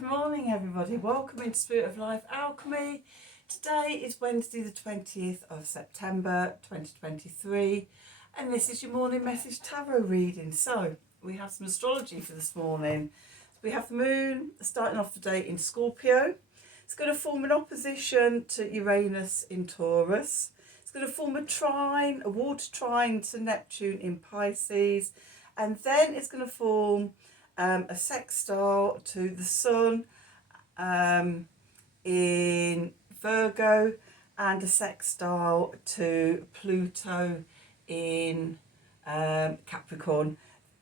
Good morning, everybody. Welcome into Spirit of Life Alchemy. Today is Wednesday, the 20th of September 2023, and this is your morning message tarot reading. So, we have some astrology for this morning. We have the moon starting off the day in Scorpio. It's going to form an opposition to Uranus in Taurus. It's going to form a trine, a water trine to Neptune in Pisces, and then it's going to form a sextile to the Sun in Virgo, and a sextile to Pluto in Capricorn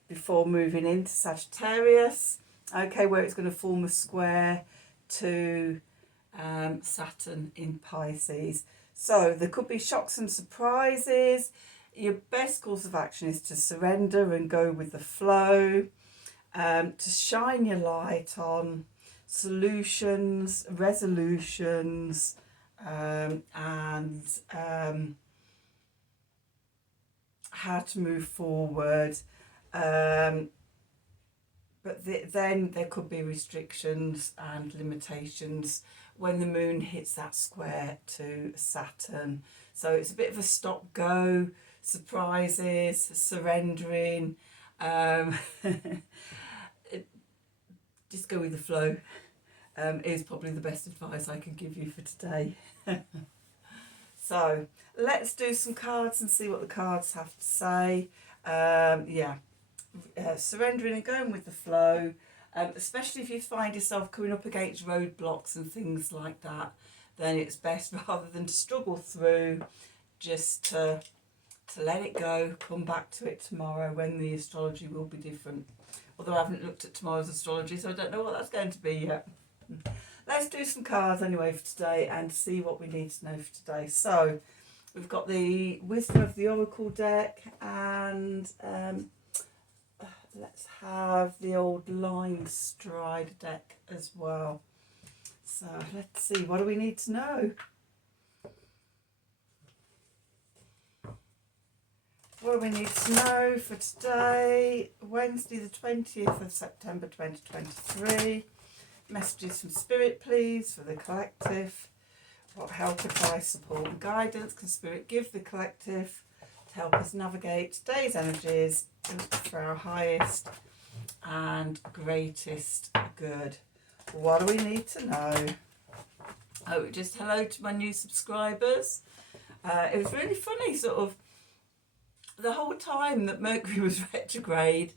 before moving into Sagittarius. Okay, where it's going to form a square to Saturn in Pisces. So there could be shocks and surprises. Your best course of action is to surrender and go with the flow. To shine your light on solutions, resolutions, and how to move forward. But then there could be restrictions and limitations when the moon hits that square to Saturn. So it's a bit of a stop-go, surprises, surrendering. Just go with the flow is probably the best advice I can give you for today. So let's do some cards and see what the cards have to say. Surrendering and going with the flow, especially if you find yourself coming up against roadblocks and things like that, then it's best, rather than to struggle through, just to let it go, come back to it tomorrow when the astrology will be different. Although I haven't looked at tomorrow's astrology, so I don't know what that's going to be yet. Let's do some cards anyway for today and see what we need to know for today. So we've got the Wisdom of the Oracle deck, and let's have the old Line Strider deck as well. So let's see, what do we need to know? What do we need to know for today, Wednesday the 20th of September 2023? Messages from Spirit, please, for the collective. What help, advice, support and guidance can Spirit give the collective to help us navigate today's energies for our highest and greatest good? What do we need to know? Oh, just hello to my new subscribers. It was really funny, sort of, the whole time that Mercury was retrograde,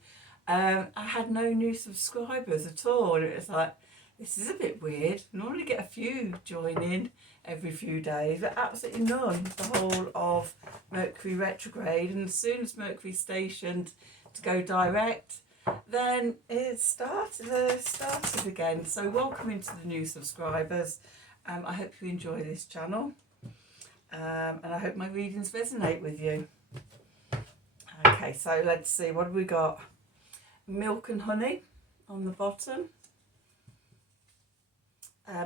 I had no new subscribers at all. And it was like, this is a bit weird. I normally get a few join in every few days, but absolutely none the whole of Mercury retrograde. And as soon as Mercury stationed to go direct, then it started again. So welcome into the new subscribers. I hope you enjoy this channel, and I hope my readings resonate with you. Okay, so let's see, what have we got? Milk and honey on the bottom.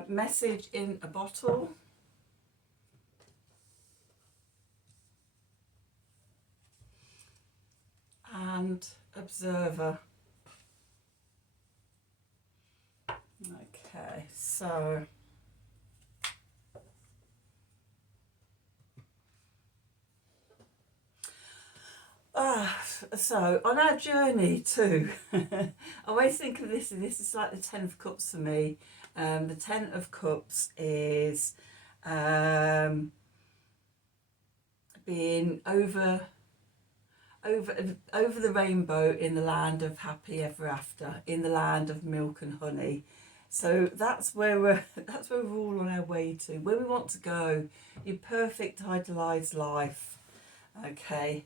Message in a bottle. And observer. Okay, so so on our journey too, I always think of this is like the Ten of Cups for me. The Ten of Cups is being over the rainbow in the land of happy ever after, in the land of milk and honey. So that's where we're all on our way to, where we want to go, your perfect idealized life. Okay,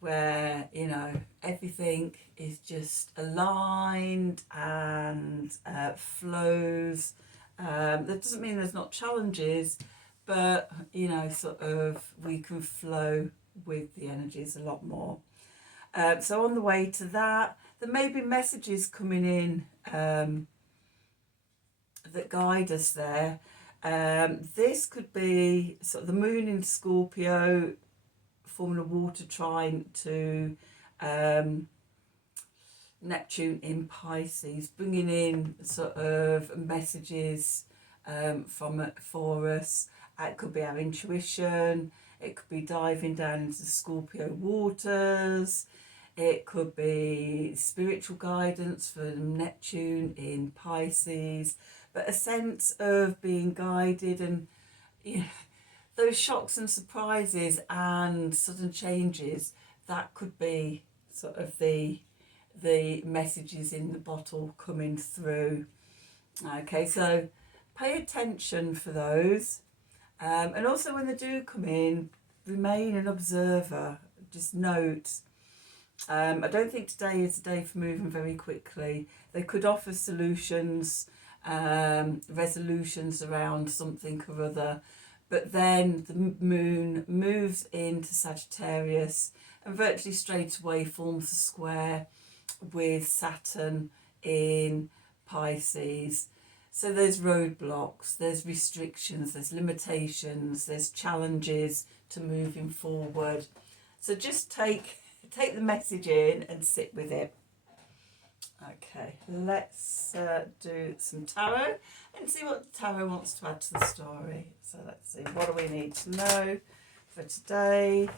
where, you know, everything is just aligned and flows. That doesn't mean there's not challenges, but, you know, sort of we can flow with the energies a lot more. So on the way to that, there may be messages coming in that guide us there. This could be sort of the moon in Scorpio, forming a water trine to Neptune in Pisces, bringing in sort of messages for us. It could be our intuition, it could be diving down into Scorpio waters, it could be spiritual guidance from Neptune in Pisces, but a sense of being guided and, you know, those shocks and surprises and sudden changes, that could be sort of the messages in the bottle coming through. Okay, so pay attention for those. And also when they do come in, remain an observer. Just note, I don't think today is a day for moving very quickly. They could offer solutions, resolutions around something or other, but then the moon moves into Sagittarius and virtually straight away forms a square with Saturn in Pisces. So there's roadblocks, there's restrictions, there's limitations, there's challenges to moving forward. So just take the message in and sit with it. Okay, let's do some tarot and see what the tarot wants to add to the story. So let's see, what do we need to know for today,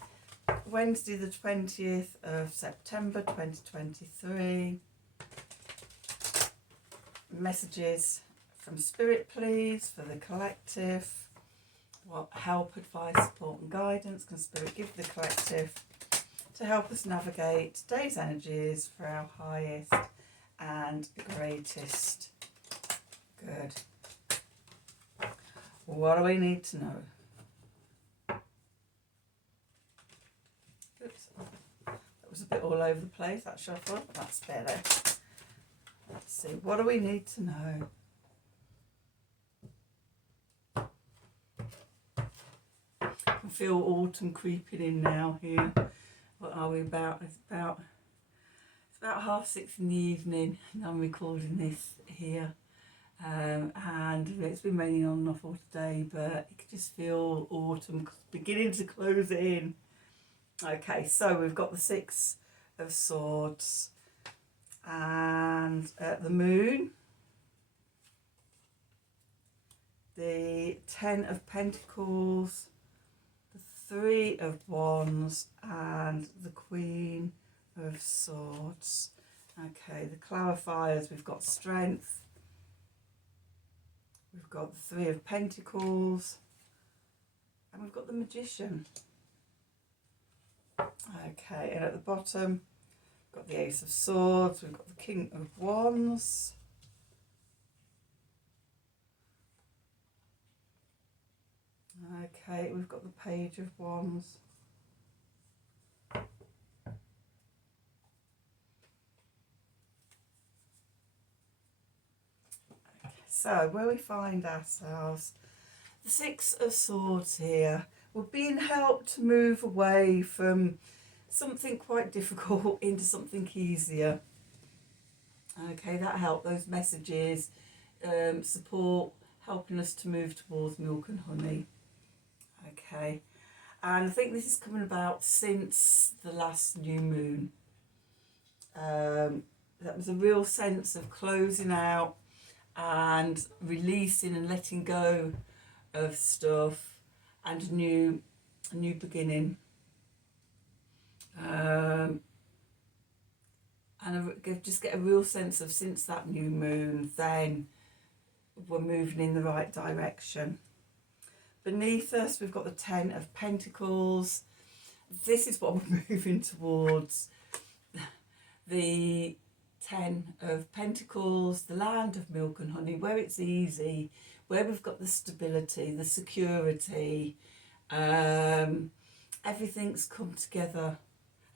Wednesday the 20th of September 2023. Messages from Spirit, please, for the collective. What help, advice, support and guidance can Spirit give the collective to help us navigate today's energies for our highest and greatest good? What do we need to know? Oops, that was a bit all over the place, that shuffle. That's better. Let's see, what do we need to know? I can feel autumn creeping in now here. What are we about? It's about 6:30 in the evening and I'm recording this here. And it's been raining on and off all today, but you can just feel autumn beginning to close in. Okay, so we've got the Six of Swords and the Moon, the Ten of Pentacles, the Three of Wands and the Queen of Swords. Okay, the clarifiers, we've got Strength, we've got the Three of Pentacles, and we've got the Magician. Okay, and at the bottom, we've got the Ace of Swords, we've got the King of Wands, okay, we've got the Page of Wands, so where we find ourselves, the Six of Swords here, we're being helped to move away from something quite difficult into something easier. Okay, that help, those messages, support, helping us to move towards milk and honey. Okay, and I think this is coming about since the last new moon. That was a real sense of closing out and releasing and letting go of stuff and a new beginning. And I just get a real sense of since that new moon, then we're moving in the right direction. Beneath us, we've got the Ten of Pentacles. This is what we're moving towards. The Ten of Pentacles, the land of milk and honey, where it's easy, where we've got the stability, the security, everything's come together.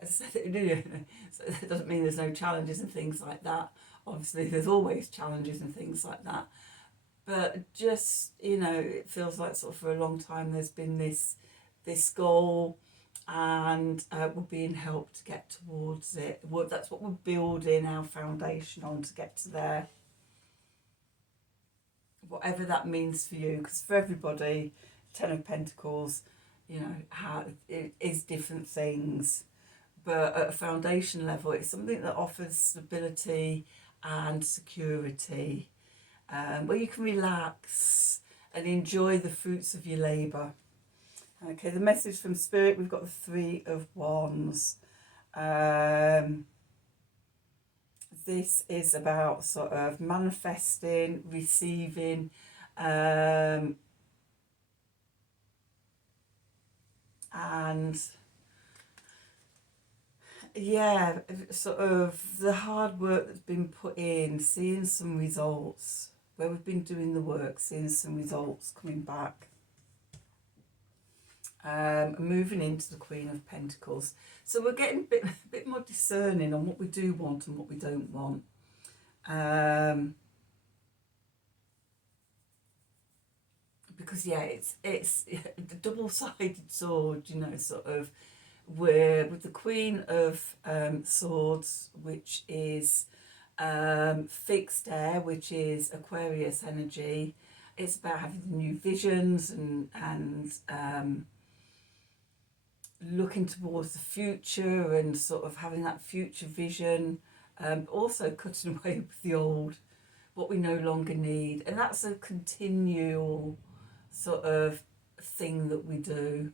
As I said, so that doesn't mean there's no challenges and things like that. Obviously, there's always challenges and things like that. But just, you know, it feels like sort of for a long time there's been this goal, and we're being helped to get towards it. That's what we're building our foundation on, to get to there. Whatever that means for you, because for everybody, Ten of Pentacles, you know, it is different things. but at a foundation level, it's something that offers stability and security, where you can relax and enjoy the fruits of your labour. Okay, the message from Spirit, we've got the Three of Wands. This is about sort of manifesting, receiving, and yeah, sort of the hard work that's been put in, seeing some results, where we've been doing the work, seeing some results coming back. Moving into the Queen of Pentacles. So we're getting a bit more discerning on what we do want and what we don't want. Because yeah, it's the double-sided sword, you know, sort of, where with the Queen of Swords, which is fixed air, which is Aquarius energy. It's about having new visions and looking towards the future and sort of having that future vision, also cutting away with the old, what we no longer need. And that's a continual sort of thing that we do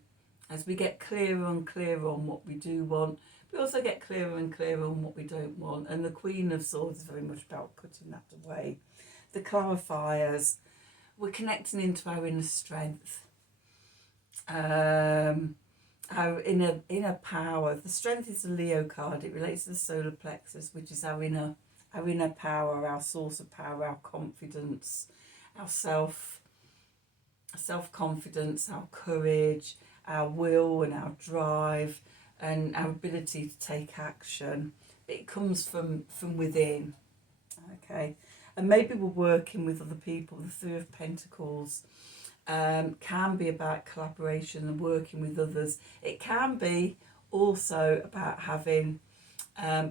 as we get clearer and clearer on what we do want. We also get clearer and clearer on what we don't want. And the Queen of Swords is very much about cutting that away. The clarifiers, we're connecting into our inner strength. Our inner power. The strength is the Leo card. It relates to the solar plexus, which is our inner power, our source of power, our confidence, our self-confidence, our courage, our will and our drive, and our ability to take action. It comes from within. Okay, and maybe we're working with other people. The Three of Pentacles can be about collaboration and working with others. It can be also about having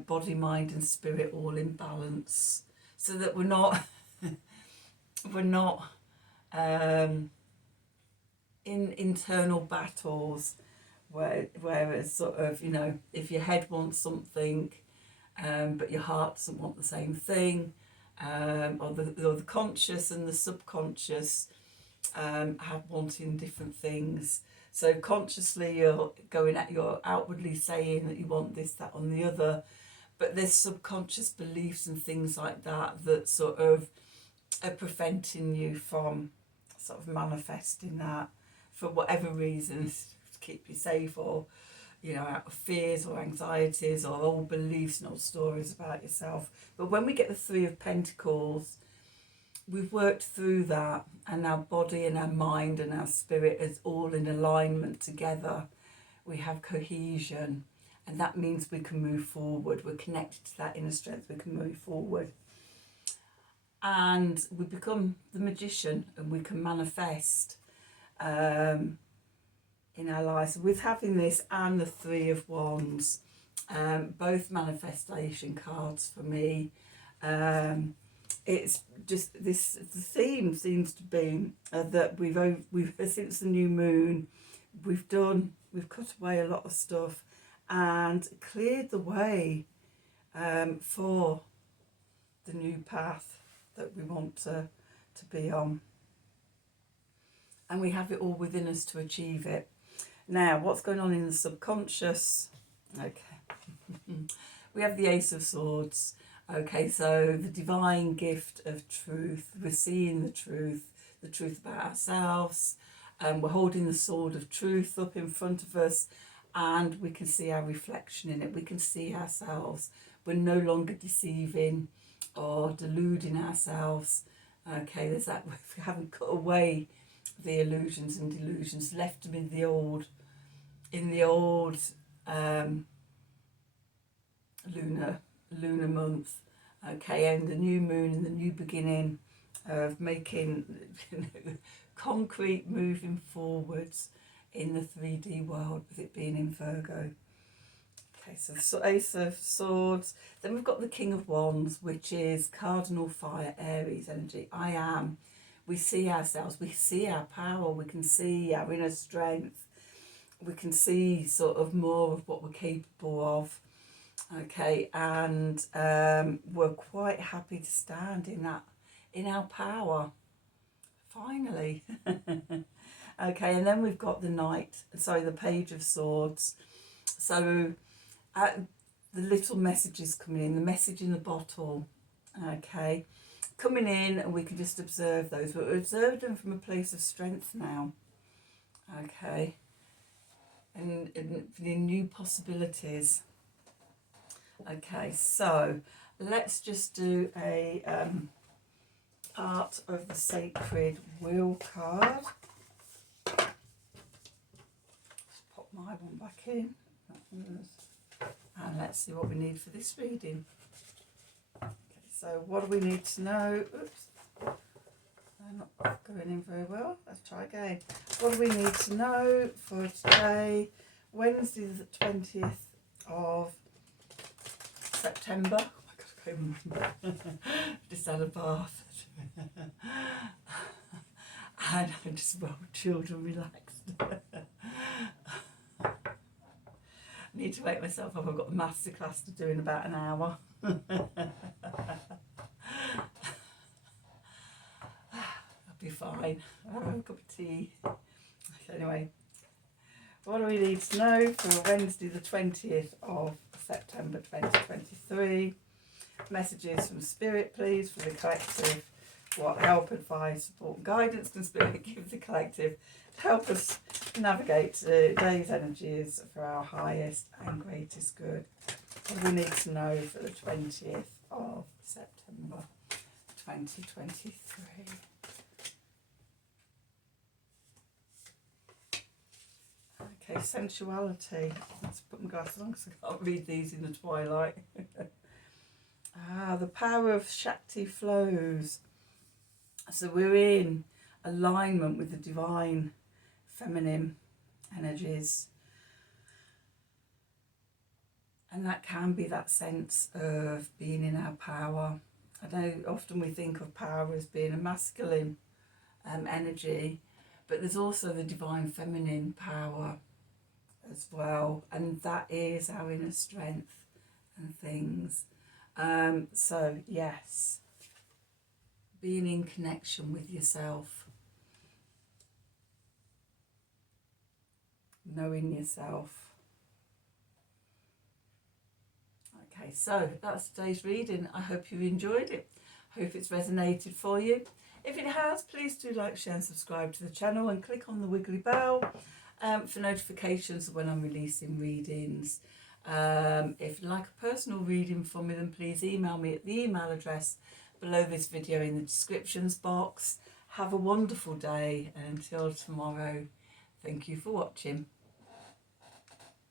body, mind and spirit all in balance, so that we're not in internal battles where it's sort of, you know, if your head wants something but your heart doesn't want the same thing, or the conscious and the subconscious have wanting different things. So consciously you're outwardly saying that you want this, that and the other, but there's subconscious beliefs and things like that sort of are preventing you from sort of manifesting that for whatever reasons, to keep you safe, or, you know, out of fears or anxieties or old beliefs and old stories about yourself. But when we get the Three of Pentacles, we've worked through that, and our body and our mind and our spirit is all in alignment together. We have cohesion, and that means we can move forward. We're connected to that inner strength. We can move forward, and we become the magician, and we can manifest in our lives. With having this and the Three of Wands, both manifestation cards for me. It's just this, the theme seems to be that we've since the new moon, we've cut away a lot of stuff and cleared the way for the new path that we want to be on, and we have it all within us to achieve it. Now, what's going on in the subconscious? Okay. We have the Ace of Swords. Okay, so the divine gift of truth. We're seeing the truth about ourselves, and we're holding the sword of truth up in front of us, and we can see our reflection in it. We can see ourselves. We're no longer deceiving or deluding ourselves. Okay, there's that. We haven't cut away the illusions and delusions, left them in the old lunar month. Okay, and the new moon and the new beginning of making, you know, concrete moving forwards in the 3D world, with it being in Virgo. Okay, so Ace of Swords. Then we've got the King of Wands, which is cardinal fire, Aries energy. I am. We see ourselves, we see our power, we can see our inner strength. we can see sort of more of what we're capable of. Okay, and we're quite happy to stand in that, in our power, finally. Okay, and then we've got the the Page of Swords. So the little messages coming in, the message in the bottle, okay, coming in, and we can just observe those, but we observe them from a place of strength now, okay, and the new possibilities. Okay, so let's just do a part of the Sacred Wheel card. Just pop my one back in. And let's see what we need for this reading. Okay, so what do we need to know? Oops, they're not going in very well. Let's try again. What do we need to know for today, Wednesday the 20th of September? Oh my God, I can't remember. Just had a bath. And I'm just well chilled and relaxed. I need to wake myself up. I've got a masterclass to do in about an hour. I'll be fine. I'll have a cup of tea. Anyway, what do we need to know for Wednesday the 20th of September 2023? Messages from Spirit, please, for the collective. What help, advice, support and guidance can Spirit give the collective to help us navigate today's energies for our highest and greatest good? What do we need to know for the 20th of September 2023? Okay, sensuality. Let's put my glasses on because I can't read these in the twilight. The power of Shakti flows. So we're in alignment with the divine feminine energies. And that can be that sense of being in our power. I know often we think of power as being a masculine energy, but there's also the divine feminine power as well. And that is our inner strength and things. So yes, being in connection with yourself, knowing yourself. Okay, so that's today's reading. I hope you enjoyed it. Hope it's resonated for you. If it has, please do like, share and subscribe to the channel and click on the wiggly bell for notifications of when I'm releasing readings. If you'd like a personal reading from me, then please email me at the email address below this video in the descriptions box. Have a wonderful day, and until tomorrow, thank you for watching.